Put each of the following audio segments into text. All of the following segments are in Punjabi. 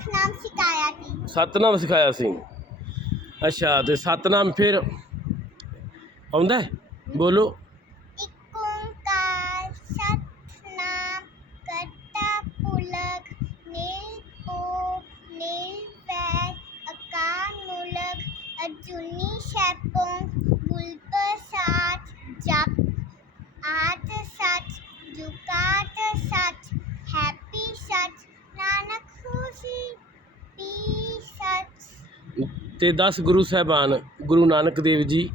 ਸਤਨਾਮ ਸਿਖਾਇਆ ਸੀ ਸਤਨਾਮ ਸਿਖਾਇਆ ਸੀ। ਅੱਛਾ ਤੇ ਸਤਨਾਮ ਫਿਰ ਆਉਂਦਾ ਹੈ? ਬੋਲੋ। ਇੱਕ ਓੰਕਾਰ ਸਤਨਾਮ ਕਰਤਾ ਪੁਲਕ ਨਿਰਭਉ ਨਿਰਵੈਰ ਅਕਾਲ ਮੂਲਕ ਅਜੂਨੀ ਸੈਭੰ ਤੇ 10 ਗੁਰੂ ਸਾਹਿਬਾਨ ਗੁਰੂ ਨਾਨਕ ਦੇਵ ਜੀ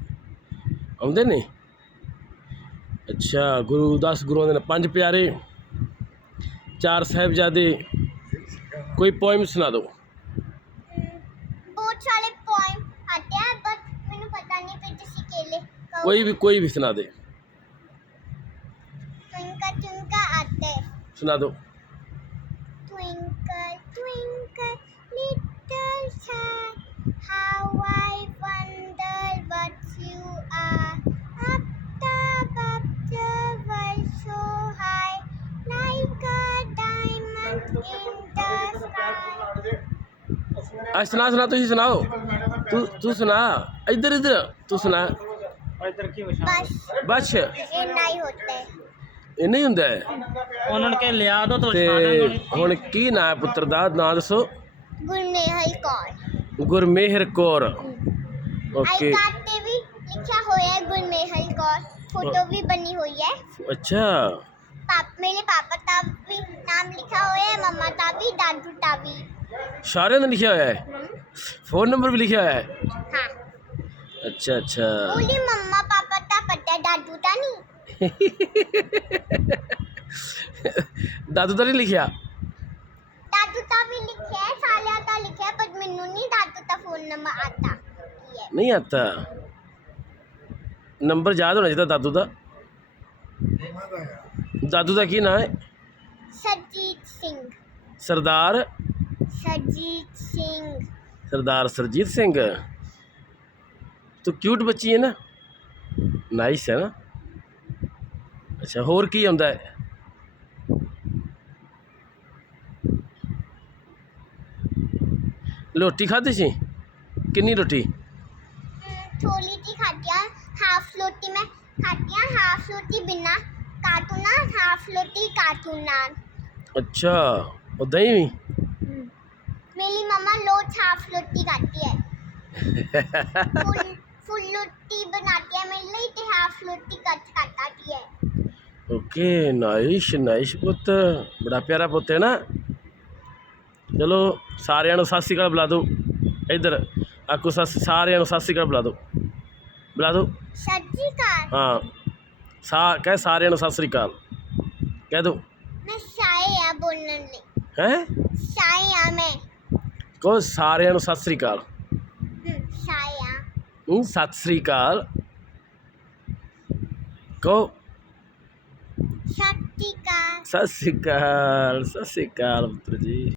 ਆਉਂਦੇ ਨੇ? ਅੱਛਾ ਗੁਰੂ 10 ਗੁਰੂਆਂ ਦੇ ਪੰਜ ਪਿਆਰੇ ਚਾਰ ਸਾਹਿਬਜ਼ਾਦੇ ਕੋਈ ਪੋਇਮ ਸੁਣਾ ਦਿਓ। ਕੋਈ ਵੀ ਕੋਈ ਵੀ ਸੁਣਾ ਦੇ। ਸੁਣਾ ਦਿਓ। twinkle, twinkle, little star. how I wonder what you are. Up above the world so high, like a diamond in the sky. ਆ ਸੁਣਾ ਸੁਣਾ ਤੁਸੀਂ ਸੁਣਾਓ ਤੂੰ ਤੂੰ ਸੁਣਾ ਇੱਧਰ ਇੱਧਰ ਤੂੰ ਸੁਣਾ बस ਬਸ इतना ही होता है ਇਹ ਨਹੀਂ ਹੁੰਦਾ ਹੈ। ਉਹਨਾਂ ਨੇ ਕਿ ਲਿਆ ਦੋ ਤੋ ਤੇ ਹੁਣ ਕੀ ਨਾਂ ਹੈ ਪੁੱਤਰ ਦਾ ਨਾਂ ਦੱਸੋ गुरनेहल कौर गुरमेहर कौर। ओके। फ़ोटो भी बनी हुई है। अच्छा। पाप मेरे पापा का भी नाम लिखा हुआ है मम्मा का भी दादू का भी सारे ने लिखा हुआ है? हम्म। फ़ोन नंबर भी लिखा हुआ है? हाँ। अच्छा अच्छा। बोली मम्मा पापा का पता दादू का नहीं। दादू का नहीं लिखा? नंबर आता की है ਨਹੀਂ ਆਤਾ ਨੰਬਰ ਯਾਦ ਹੋਣਾ ਚਾਹੀਦਾ ਦਾਦੂ ਦਾ ਦਾਦੂ ਦਾ ਕੀ ਨਾਂ ਹੈ सरजीत सिंह ਸਰਦਾਰ सरजीत सिंह ਸਰਦਾਰ ਸਰਜੀਤ ਸਿੰਘ ਤੂੰ ਕਿਊਟ ਬੱਚੀ ਹੈ ਨਾ ਨਾਈਸ ਹੈ ਨਾ ਅੱਛਾ ਹੋਰ ਕੀ ਆਉਂਦਾ ਹੈ ਰੋਟੀ ਖਾਧੀ ਸੀ ਕਿੰਨੀ ਰੋਟੀ? ਥੋੜੀ ਜੀ ਖਾਧੀਆਂ ਹਾਫ ਰੋਟੀ ਮੈਂ ਖਾਧੀਆਂ ਹਾਫ ਰੋਟੀ ਬਿਨਾ ਕਾਟੂ ਨਾਲ ਹਾਫ ਰੋਟੀ ਕਾਟੂ ਨਾਲ। ਅੱਛਾ ਉਦਾਂ ਹੀ ਵੀ? ਮੇਰੀ ਮਮਾ ਲੋਟ ਹਾਫ ਰੋਟੀ ਖਾਤੀ ਹੈ। ਫੁੱਲ ਰੋਟੀ ਬਣਾਤੀ ਹੈ ਮੇਰੇ ਲਈ ਤੇ ਹਾਫ ਰੋਟੀ ਕੱਟ ਕੱਟਾਤੀ ਹੈ। ਓਕੇ ਨਾਈਸ਼ ਨਾਈਸ਼ ਪੁੱਤ। ਬੜਾ ਪਿਆਰਾ ਪੁੱਤ ਹੈ ਨਾ। ਚਲੋ ਸਾਰਿਆਂ ਨੂੰ ਸਤਿ ਸ਼੍ਰੀ ਅਕਾਲ ਬੁਲਾ ਦੋ ਇੱਧਰ। ਆਕੂ ਸਸ ਸਾਰਿਆਂ ਨੂੰ ਸਤਿ ਸ਼੍ਰੀ ਅਕਾਲ ਬੁਲਾ ਦਿਓ। ਬੁਲਾ ਦਿਓ। ਸਤਿ ਹਾਂ। ਸਾ ਕਹੇ ਸਾਰਿਆਂ ਨੂੰ ਸਤਿ ਸ਼੍ਰੀ ਅਕਾਲ। ਕਹਿ ਦੋ ਮੈਂ ਸ਼ਾਇ ਆ ਬੋਲਣ ਲਈ। ਹੈ? ਸ਼ਾਇ ਆ ਮੈਂ। ਕਹੋ ਸਾਰਿਆਂ ਨੂੰ ਸਤਿ ਸ਼੍ਰੀ ਅਕਾਲ। ਹਮ, ਆ। ਹੂੰ ਸਤਿ ਸ਼੍ਰੀ ਅਕਾਲ। ਕਹੋ ਸਤਿ ਸ਼੍ਰੀ ਅਕਾਲ। ਸਤਿ ਸ਼੍ਰੀ ਅਕਾਲ ਸਤਿ ਸ਼੍ਰੀ ਅਕਾਲ ਪੁੱਤਰ ਜੀ।